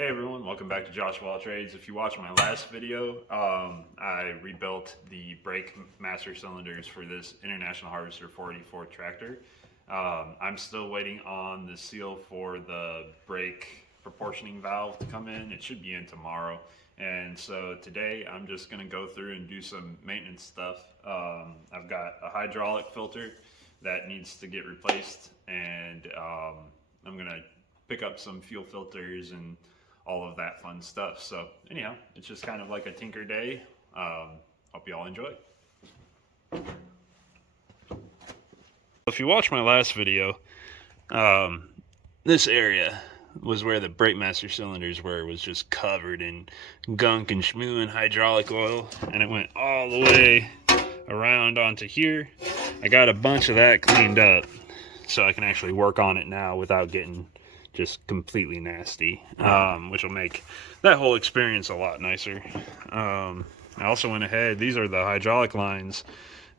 Hey everyone, welcome back to Josh Wall Trades. If you watched my last video, I rebuilt the brake master cylinders for this International Harvester 484 tractor. I'm still waiting on the seal for the brake proportioning valve to come in. It should be in tomorrow. And so today I'm just going to go through and do some maintenance stuff. I've got a hydraulic filter that needs to get replaced, and I'm going to pick up some fuel filters and all of that fun stuff. So anyhow, it's just kind of like a tinker day. Hope you all enjoy. If you watch my last video, this area was where the brake master cylinders were. It was just covered in gunk and schmoo and hydraulic oil, and it went all the way around onto here. I got a bunch of that cleaned up so I can actually work on it now without getting just completely nasty, which will make that whole experience a lot nicer. I also went ahead, these are the hydraulic lines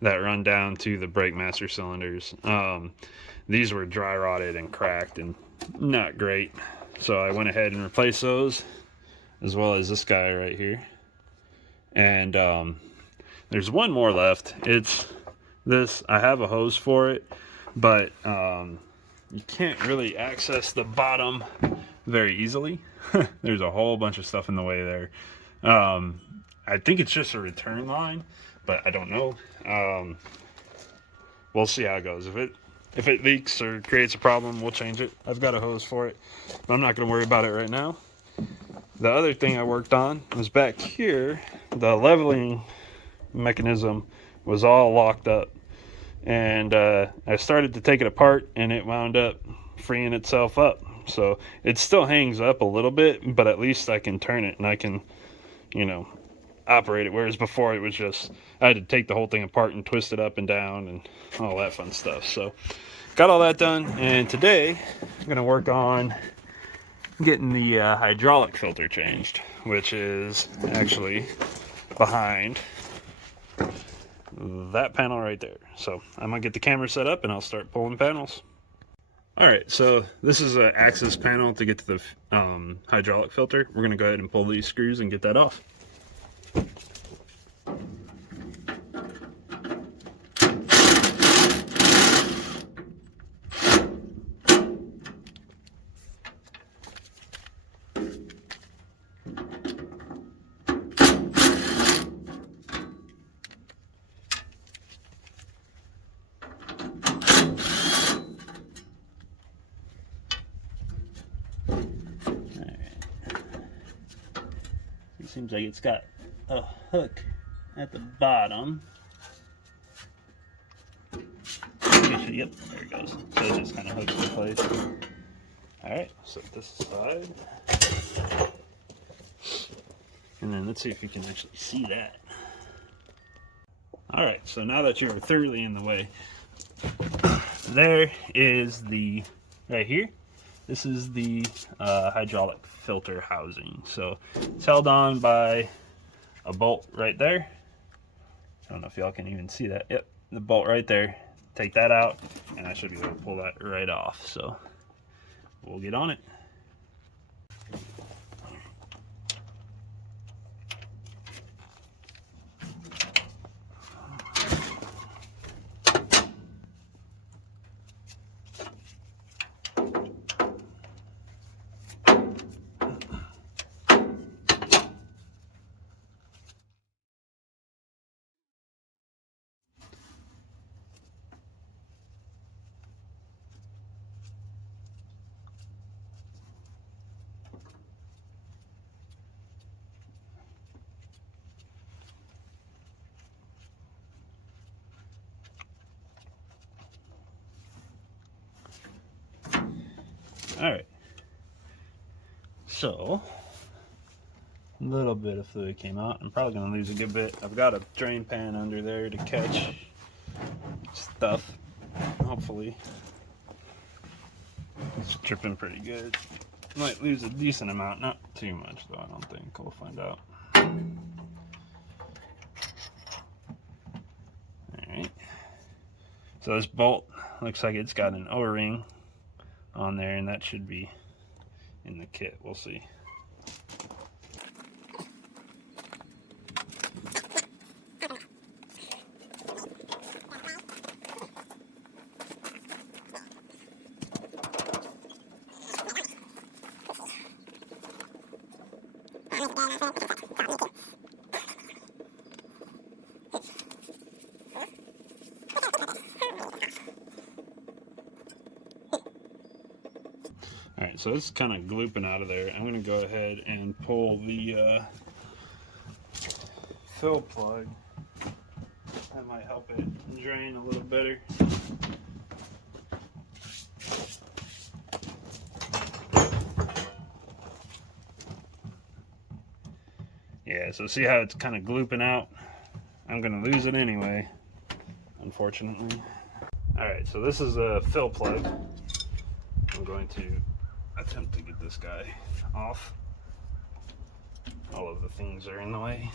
that run down to the brake master cylinders. These were dry rotted and cracked and not great, so I went ahead and replaced those, as well as this guy right here. And there's one more left. It's this. I have a hose for it, but you can't really access the bottom very easily. There's a whole bunch of stuff in the way there. I think it's just a return line, but I don't know. We'll see how it goes. If it leaks or creates a problem, we'll change it. I've got a hose for it, but I'm not going to worry about it right now. The other thing I worked on was back here. The leveling mechanism was all locked up, and I started to take it apart, and it wound up freeing itself up. So it still hangs up a little bit, but at least I can turn it and I can, operate it. Whereas before it was just, I had to take the whole thing apart and twist it up and down and all that fun stuff. So got all that done, and today I'm gonna work on getting the hydraulic filter changed, which is actually behind that panel right there. So I'm gonna get the camera set up and I'll start pulling panels. All right, so this is an access panel to get to the hydraulic filter. We're gonna go ahead and pull these screws and get that off. It seems like it's got a hook at the bottom. Yep, there it goes. So it just kind of hooks in place. Alright, set this aside. And then let's see if you can actually see that. Alright, so now that you're thoroughly in the way, there is the, right here, this is the hydraulic filter housing. So it's held on by a bolt right there. I don't know if y'all can even see that. Yep, the bolt right there. Take that out and I should be able to pull that right off. So we'll get on it. Alright, so a little bit of fluid came out. I'm probably going to lose a good bit. I've got a drain pan under there to catch stuff, hopefully. It's dripping pretty good. Might lose a decent amount, not too much though, I don't think. We'll find out. Alright, so this bolt looks like it's got an O-ring on there, and that should be in the kit. We'll see. Alright, so it's kind of glooping out of there. I'm going to go ahead and pull the fill plug. That might help it drain a little better. Yeah, so see how it's kind of glooping out? I'm going to lose it anyway, unfortunately. Alright, so this is a fill plug. I'm going to attempt to get this guy off. All of the things are in the way.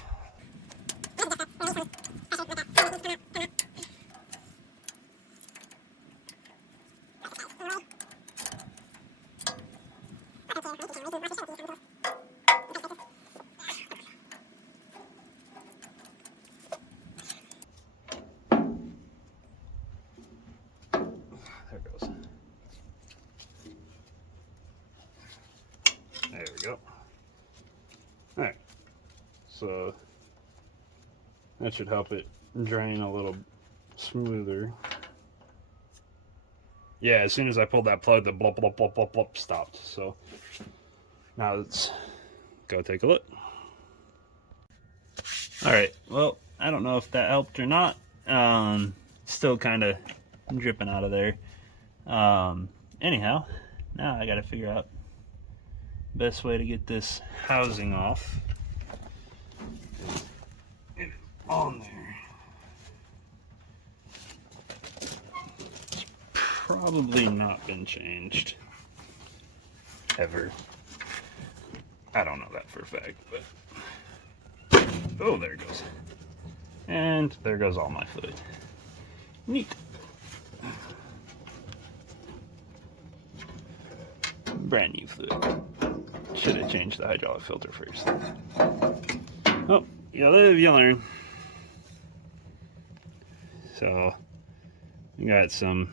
There it goes. There we go. Alright, so that should help it drain a little smoother. Yeah, as soon as I pulled that plug, the blop, blop, blop, blop, blop stopped. So now let's go take a look. Alright, well, I don't know if that helped or not. Still kind of dripping out of there. Anyhow, now I gotta figure out best way to get this housing off. Get it on there. It's probably not been changed ever. I don't know that for a fact, but oh, there it goes. And there goes all my fluid. Neat. Brand new fluid. Should have changed the hydraulic filter first. Oh, you live, you learn. So, we got some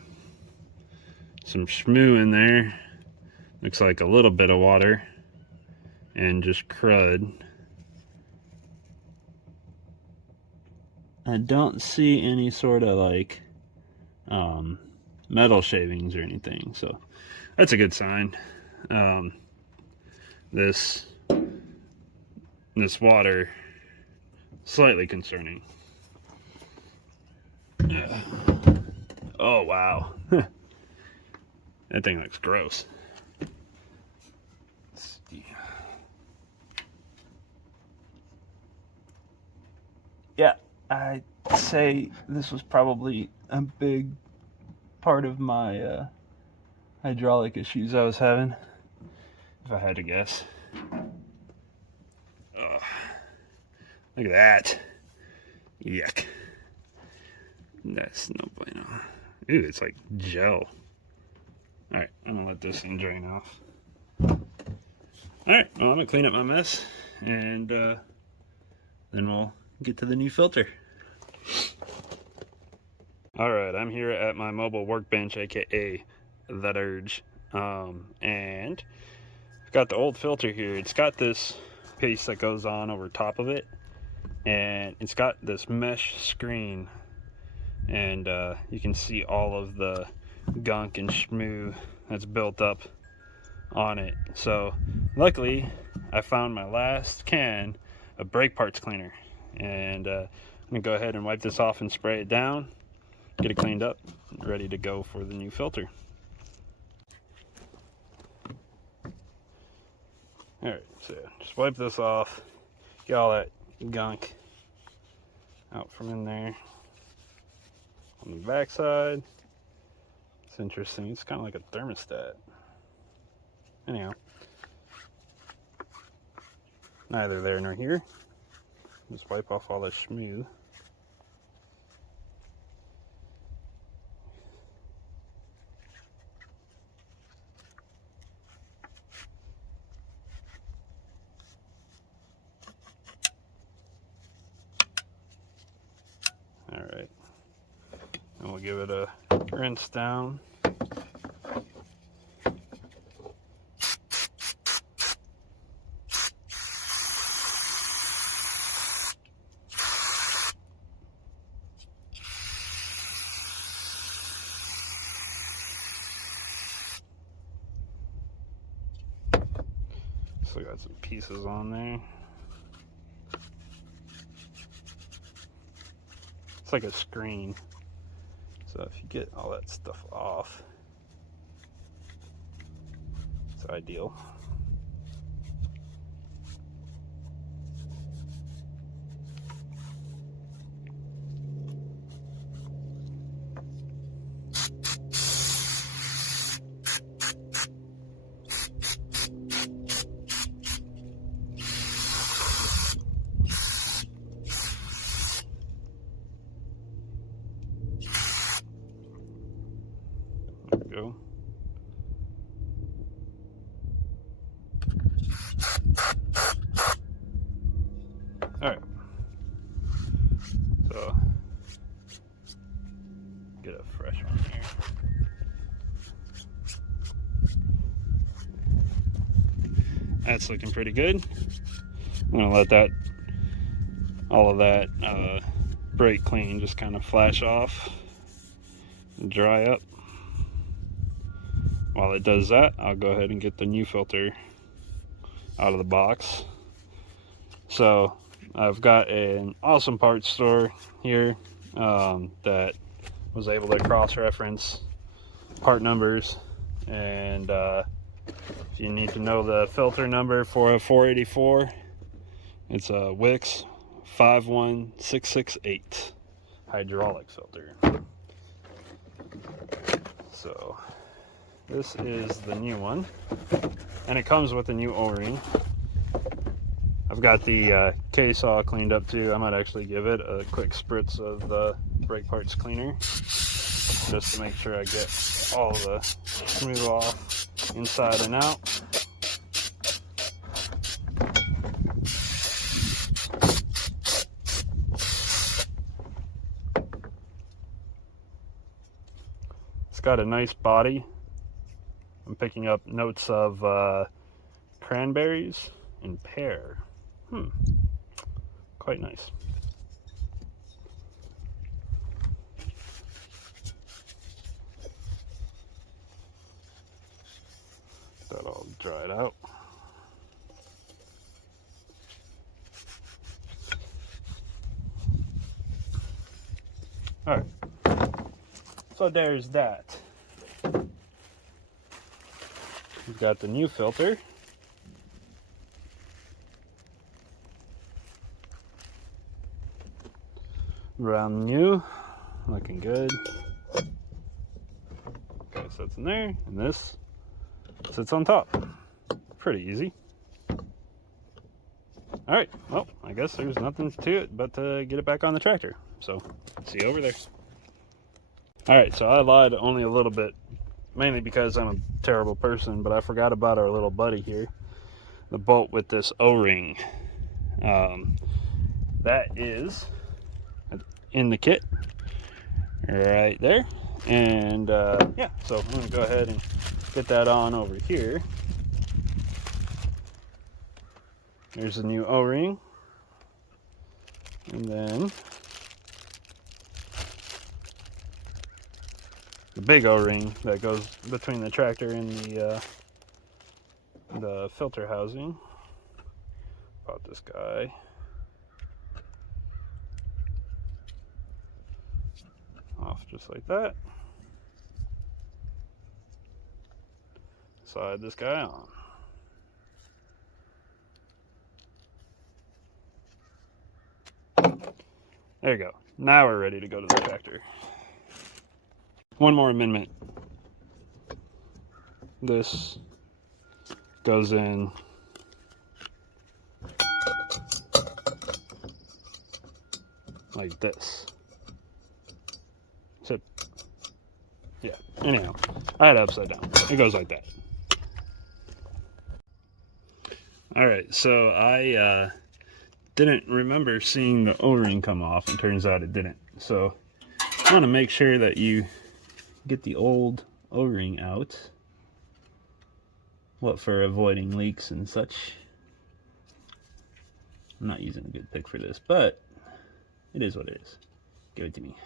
shmoo in there. Looks like a little bit of water and just crud. I don't see any sort of like metal shavings or anything, so that's a good sign. This water, slightly concerning. Oh wow, that thing looks gross. Let's see. Yeah, I'd say this was probably a big part of my hydraulic issues I was having, if I had to guess. Ugh. Look at that. Yuck. That's no bueno. Ooh, it's like gel. Alright, I'm gonna let this thing drain off. Alright, well, I'm gonna clean up my mess, and then we'll get to the new filter. Alright, I'm here at my mobile workbench, aka the Urge, and I've got the old filter here. It's got this piece that goes on over top of it, and it's got this mesh screen, and you can see all of the gunk and shmoo that's built up on it. So luckily I found my last can of brake parts cleaner, and I'm gonna go ahead and wipe this off and spray it down, get it cleaned up, ready to go for the new filter. Alright, so just wipe this off, get all that gunk out from in there. On the back side, it's interesting, it's kind of like a thermostat. Anyhow, neither there nor here. Just wipe off all the shmoo. Alright, and we'll give it a rinse down. Still got some pieces on there. It's like a screen. So if you get all that stuff off, it's ideal. There we go. Alright. So, get a fresh one here. That's looking pretty good. I'm going to let that, all of that brake clean just kind of flash off and dry up. While it does that, I'll go ahead and get the new filter out of the box. So I've got an awesome parts store here that was able to cross-reference part numbers, and if you need to know the filter number for a 484, it's a Wix 51668 hydraulic filter. So this is the new one, and it comes with a new O-ring. I've got the case all cleaned up too. I might actually give it a quick spritz of the brake parts cleaner just to make sure I get all the smooth off inside and out. It's got a nice body. I'm picking up notes of cranberries and pear. Quite nice. That all dried out. All right. So there's that. We've got the new filter. Brand new, looking good. Okay, so it's in there, and this sits on top. Pretty easy. All right, well, I guess there's nothing to it but to get it back on the tractor. So, see you over there. All right, so I lied only a little bit, mainly because I'm a terrible person, but I forgot about our little buddy here, the bolt with this O-ring. That is in the kit right there, and yeah, so I'm gonna go ahead and get that on over here. There's the new O-ring, and then the big O-ring that goes between the tractor and the filter housing. Pop this guy. Off just like that. Slide this guy on. There you go. Now we're ready to go to the tractor. One more amendment. This goes in like this. So, yeah, anyhow, I had it upside down. It goes like that. All right, so I didn't remember seeing the O-ring come off, and turns out it didn't. So I want to make sure that you get the old O-ring out. What for avoiding leaks and such. I'm not using a good pick for this, but it is what it is. Give it to me.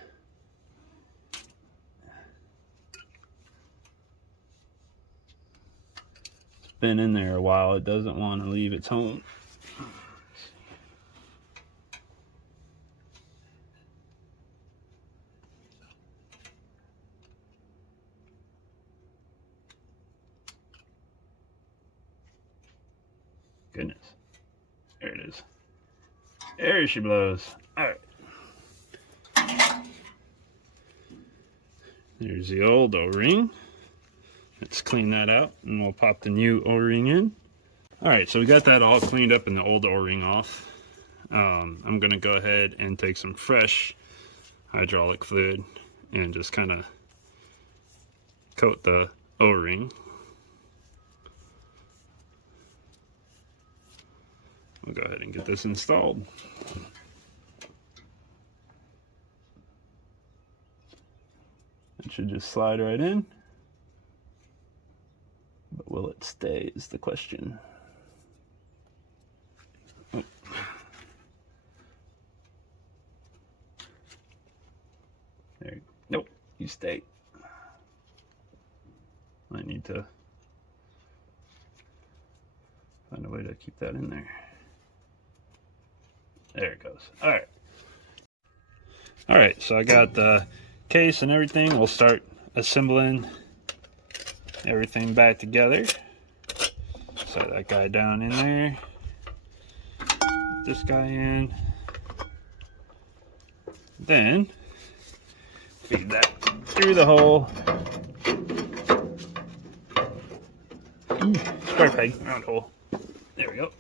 been in there a while, it doesn't want to leave its home. Goodness. There it is. There she blows. Alright. There's the old O-ring. Let's clean that out and we'll pop the new O-ring in. Alright, so we got that all cleaned up and the old O-ring off. I'm going to go ahead and take some fresh hydraulic fluid and just kind of coat the O-ring. We'll go ahead and get this installed. It should just slide right in. But will it stay is the question. Oh. There. Nope, you stay. I need to find a way to keep that in there. There it goes. Alright. Alright, so I got the case and everything. We'll start assembling everything back together. Set that guy down in there. Put this guy in. Then feed that through the hole. Square peg, round hole. There we go.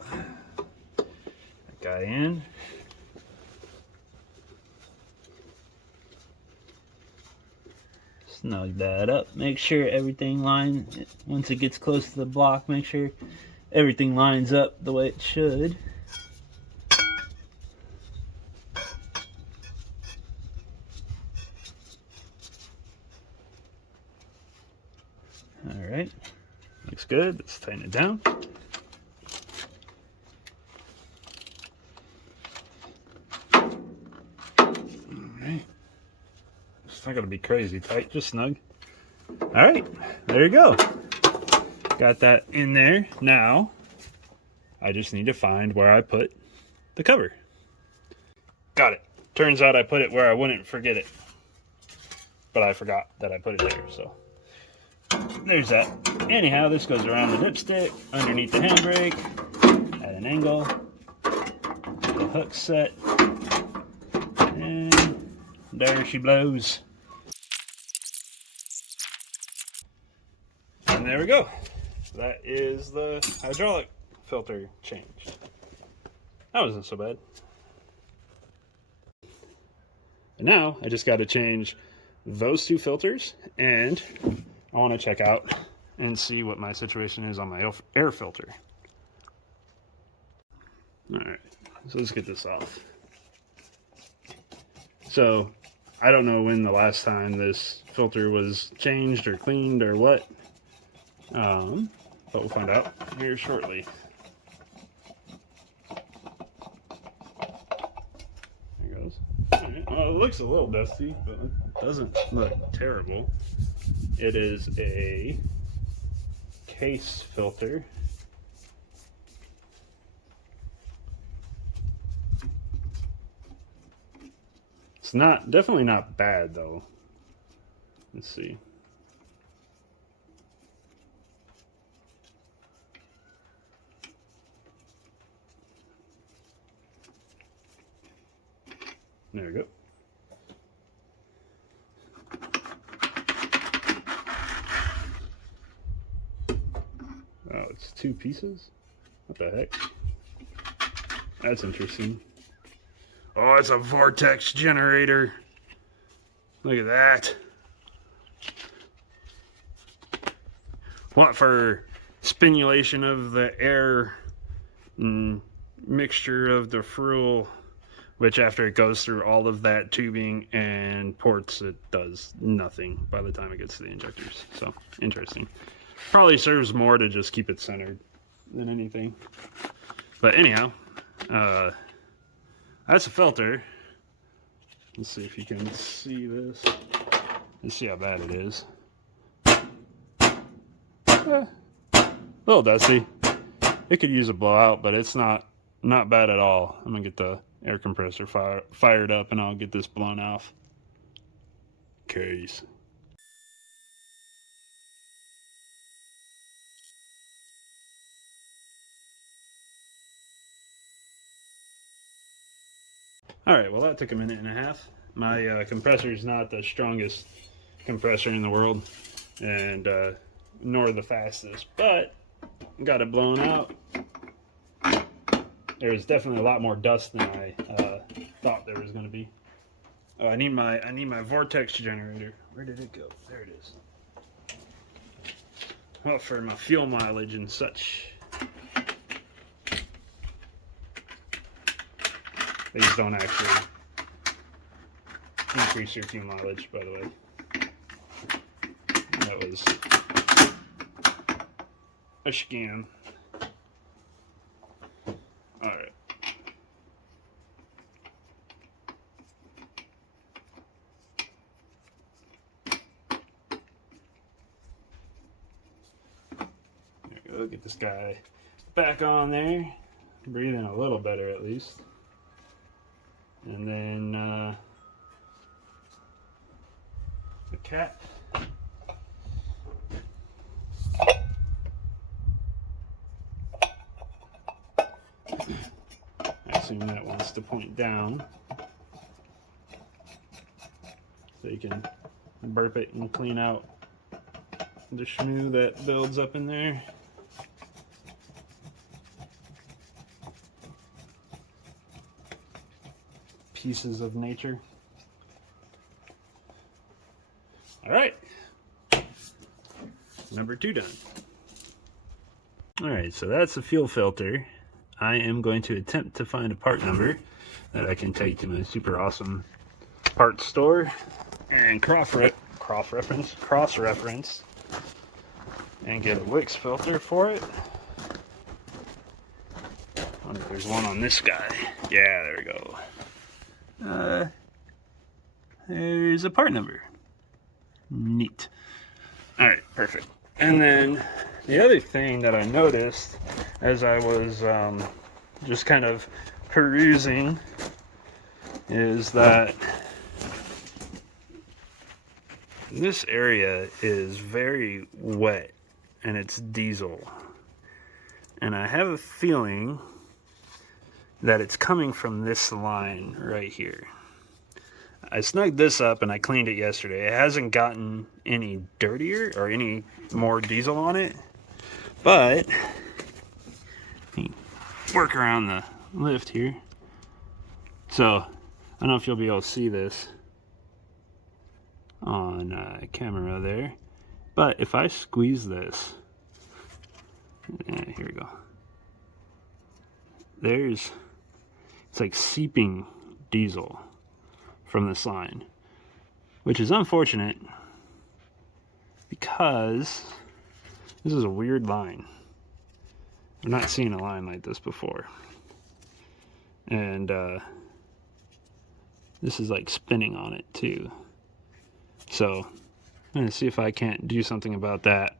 That guy in. Snug that up. Make sure everything lines, once it gets close to the block, make sure everything lines up the way it should. Alright, looks good. Let's tighten it down. Alright. It's not going to be crazy tight, just snug. Alright, there you go. Got that in there. Now, I just need to find where I put the cover. Got it. Turns out I put it where I wouldn't forget it. But I forgot that I put it there, so there's that. Anyhow, this goes around the dipstick, underneath the handbrake, at an angle. The hook set. And there she blows. And there we go. That is the hydraulic filter changed. That wasn't so bad. And now I just got to change those two filters, and I want to check out and see what my situation is on my air filter. Alright, so let's get this off. So I don't know when the last time this filter was changed or cleaned or what, but we'll find out here shortly. There it goes. Alright, well, it looks a little dusty, but it doesn't look terrible. It is a case filter. It's definitely not bad though. Let's see. There we go. Oh, it's two pieces? What the heck? That's interesting. Oh, it's a vortex generator. Look at that. What for spinulation of the air and mixture of the fuel, which after it goes through all of that tubing and ports, it does nothing by the time it gets to the injectors. So, interesting. Probably serves more to just keep it centered than anything. But anyhow, that's a filter. Let's see if you can see this. Let's see how bad it is. little dusty. It could use a blowout, but it's not bad at all. I'm gonna get the air compressor fired up and I'll get this blown off. Case. Alright, well that took a minute and a half. My compressor is not the strongest compressor in the world, and nor the fastest, but got it blown out. There's definitely a lot more dust than I thought there was going to be. Oh, I need my vortex generator. Where did it go? There it is. Well, for my fuel mileage and such. These don't actually increase your fuel mileage, by the way. That was a scam. Alright. There we go. Get this guy back on there. Breathing a little better at least. And then the cap. I assume that wants to point down, so you can burp it and clean out the schmoo that builds up in there. Pieces of nature. All right, number 2 done. All right, so that's the fuel filter. I am going to attempt to find a part number that I can take to my super awesome parts store and cross-reference and get a Wix filter for it. I wonder if there's one on this guy. Yeah, there we go. There's a part number. Neat. All right, perfect. And then the other thing that I noticed as I was just kind of perusing is that this area is very wet and it's diesel. And I have a feeling that it's coming from this line right here. I snugged this up and I cleaned it yesterday. It hasn't gotten any dirtier or any more diesel on it, but work around the lift here. So I don't know if you'll be able to see this on camera there, but if I squeeze this, here we go. It's like seeping diesel from this line, which is unfortunate because this is a weird line. I've not seen a line like this before, and this is like spinning on it too. So I'm gonna see if I can't do something about that,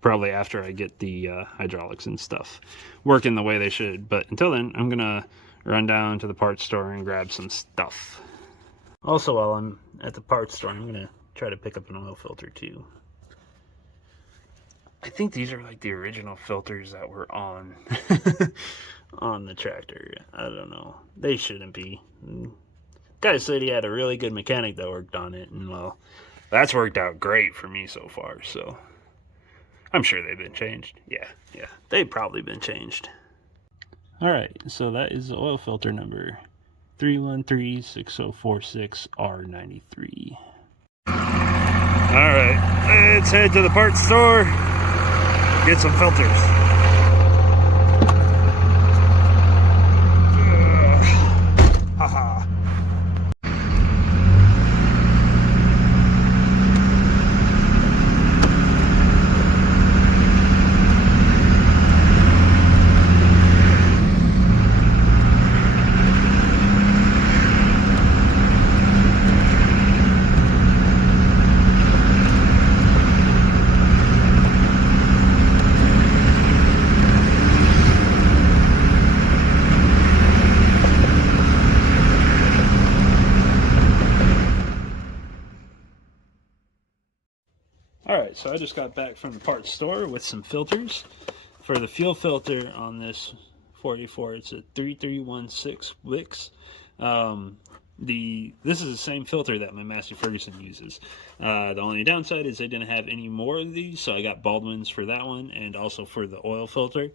probably after I get the hydraulics and stuff working the way they should. But until then, I'm gonna run down to the parts store and grab some stuff. Also, while I'm at the parts store, I'm gonna try to pick up an oil filter too. I think these are like the original filters that were on on the tractor. I don't know. They shouldn't be. Guy said he had a really good mechanic that worked on it, and well, that's worked out great for me so far. So I'm sure they've been changed. Yeah, they've probably been changed. All right, so that is the oil filter number 3136046R93. All right, let's head to the parts store, get some filters. Haha. Alright, so I just got back from the parts store with some filters. For the fuel filter on this 44, it's a 3316 Wix. This is the same filter that my Massey Ferguson uses. The only downside is they didn't have any more of these, so I got Baldwin's for that one and also for the oil filter,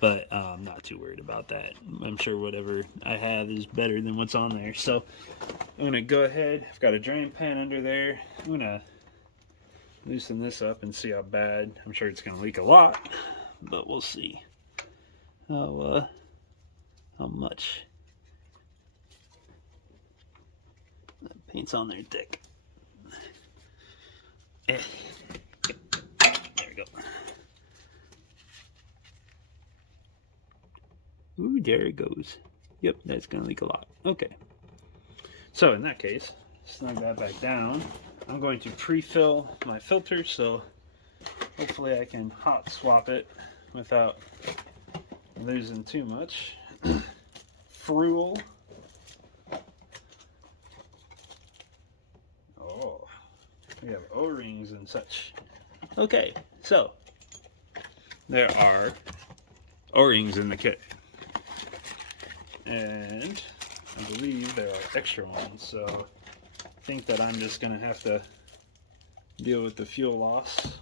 but I'm not too worried about that. I'm sure whatever I have is better than what's on there. So I'm going to go ahead. I've got a drain pan under there. I'm going to loosen this up and see how bad. I'm sure it's going to leak a lot, but we'll see how much. That paint's on there thick. There we go. Ooh, there it goes. Yep, that's gonna leak a lot. Okay. So in that case, snug that back down. I'm going to pre-fill my filter, so hopefully I can hot swap it without losing too much fuel. Oh, we have O-rings and such. Okay, so there are O-rings in the kit, and I believe there are extra ones, so I think that I'm just gonna have to deal with the fuel loss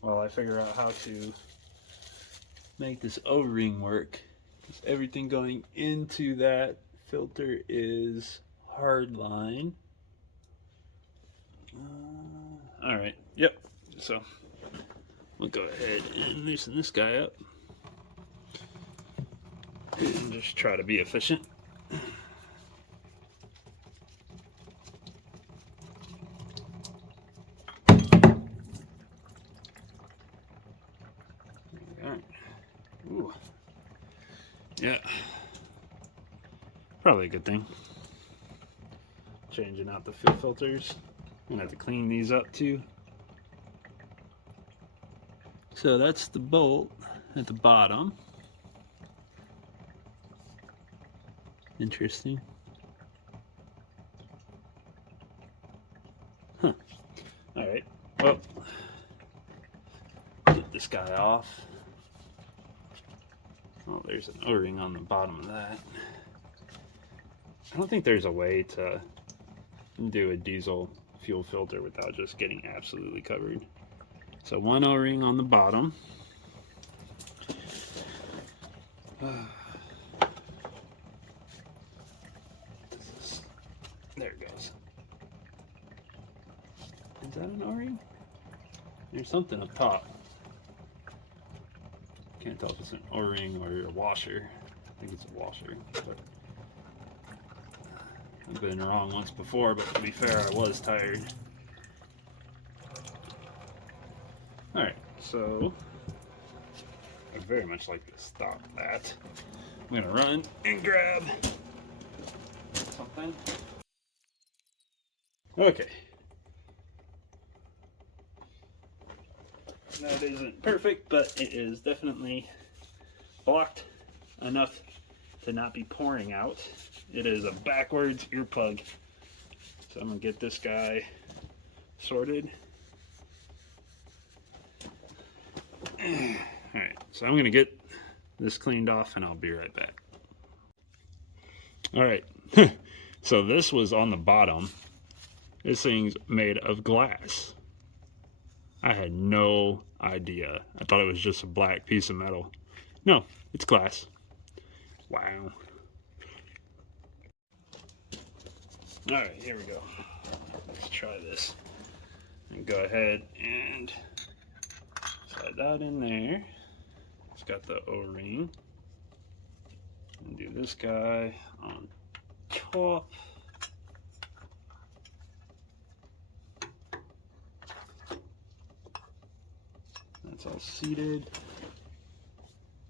while I figure out how to make this O-ring work. Everything going into that filter is hardline. Alright, yep, so we'll go ahead and loosen this guy up and just try to be efficient. Ooh. Yeah, probably a good thing. Changing out the fuel filters. I'm gonna have to clean these up too. So that's the bolt at the bottom. Interesting. Huh. Alright, well, get this guy off. Oh, there's an O-ring on the bottom of that. I don't think there's a way to do a diesel fuel filter without just getting absolutely covered. So one O-ring on the bottom. There it goes. Is that an O-ring? There's something up top. Can't tell if it's an O-ring or a washer. I think it's a washer. But I've been wrong once before, but to be fair, I was tired. Alright, so I very much like to stop that. I'm gonna run and grab something. Okay. That isn't perfect, but it is definitely blocked enough to not be pouring out. It is a backwards earplug. So I'm gonna get this guy sorted. Alright, so I'm gonna get this cleaned off and I'll be right back. Alright, so this was on the bottom. This thing's made of glass. I had no idea. I thought it was just a black piece of metal. No, it's glass. Wow. Alright, here we go. Let's try this. And go ahead and slide that in there. It's got the O-ring. And do this guy on top. That's all seated.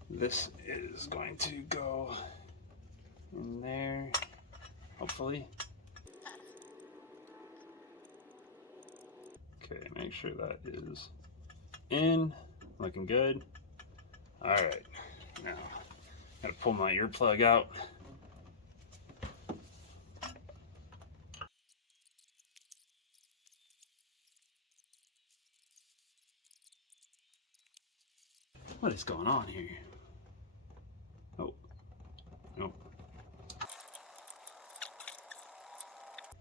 This is going to go in there, hopefully. Okay, make sure that is in, looking good. All right, now gotta pull my earplug out. What is going on here? Oh, nope.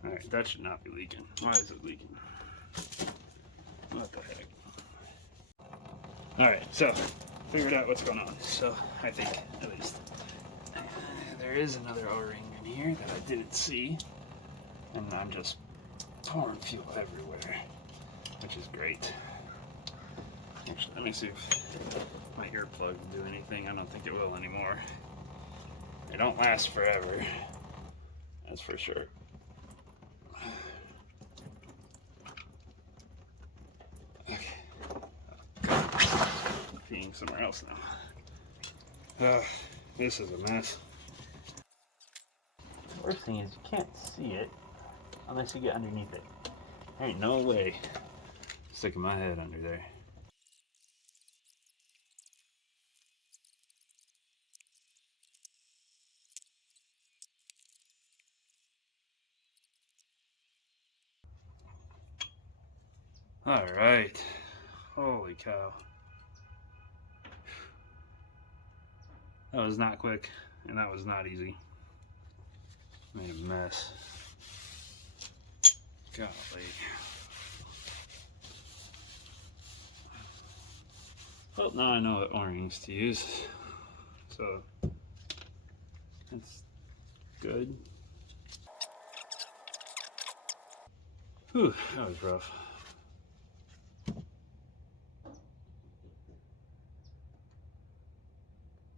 Alright, that should not be leaking. Why is it leaking? What the heck? Alright, so figured out what's going on. So I think at least there is another O-ring in here that I didn't see. And I'm just pouring fuel everywhere, which is great. Actually, let me see if my earplug will do anything. I don't think it will anymore. They don't last forever, that's for sure. Okay. Feeding somewhere else now. This is a mess. The worst thing is you can't see it unless you get underneath it. There ain't no way sticking my head under there. All right. Holy cow. That was not quick, and that was not easy. Made a mess. Golly. Well, now I know what O-rings to use, so that's good. Whew, that was rough.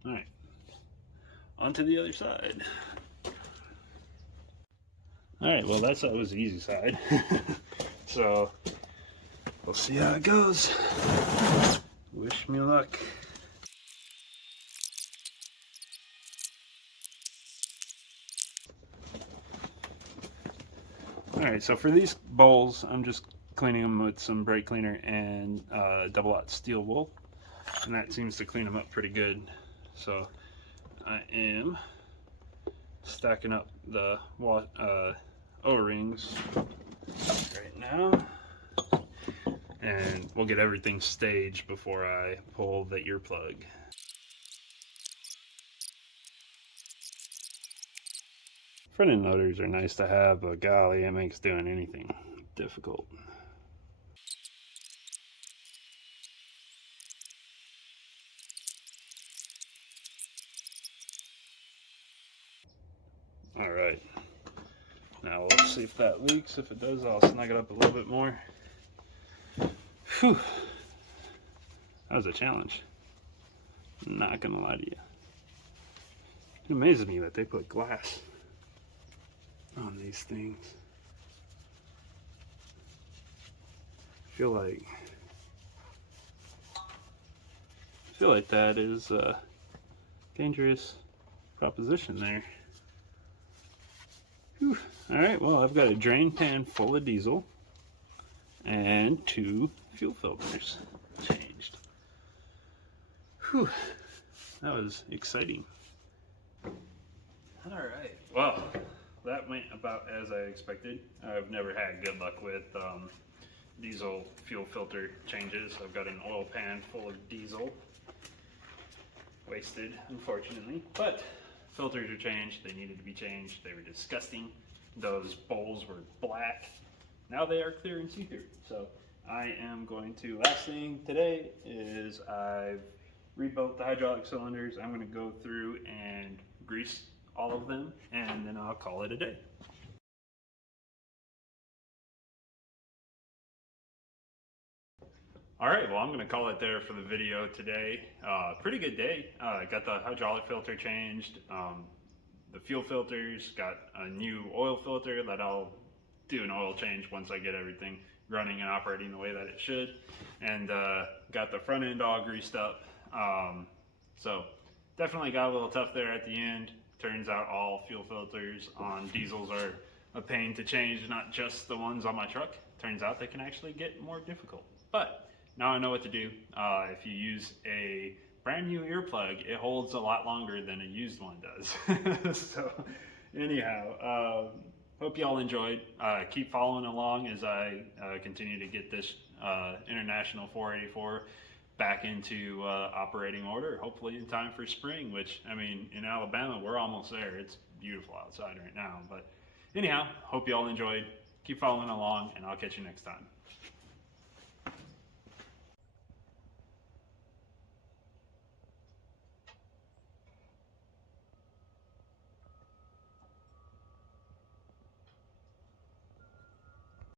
All right, on to the other side. All right, well, that was the easy side. So we'll see how it goes. Wish me luck. All right, so for these bowls, I'm just cleaning them with some brake cleaner and double-aught steel wool, and that seems to clean them up pretty good. So I am stacking up the O-rings right now, and we'll get everything staged before I pull the earplug. Front end loaders are nice to have, but golly, it makes doing anything difficult. All right, now we'll see if that leaks. If it does, I'll snug it up a little bit more. Whew, that was a challenge. I'm not gonna lie to you. It amazes me that they put glass on these things. I feel like that is a dangerous proposition there. Whew. All right, well, I've got a drain pan full of diesel and 2 fuel filters changed. Whew, that was exciting. All right, well, that went about as I expected. I've never had good luck with diesel fuel filter changes. I've got an oil pan full of diesel, wasted unfortunately, but filters are changed. They needed to be changed. They were disgusting. Those bowls were black. Now they are clear and see-through. So I am going to, last thing today is I've rebuilt the hydraulic cylinders. I'm going to go through and grease all of them, and then I'll call it a day. All right, well, I'm going to call it there for the video today. Pretty good day. Got the hydraulic filter changed, the fuel filters, got a new oil filter that I'll do an oil change once I get everything running and operating the way that it should, and got the front end all greased up. So definitely got a little tough there at the end. Turns out all fuel filters on diesels are a pain to change, not just the ones on my truck. Turns out they can actually get more difficult. But now I know what to do. If you use a brand new earplug, it holds a lot longer than a used one does. So anyhow, hope y'all enjoyed. Keep following along as I continue to get this International 484 back into operating order, hopefully in time for spring, which, I mean, in Alabama, we're almost there. It's beautiful outside right now. But anyhow, hope you all enjoyed. Keep following along, and I'll catch you next time.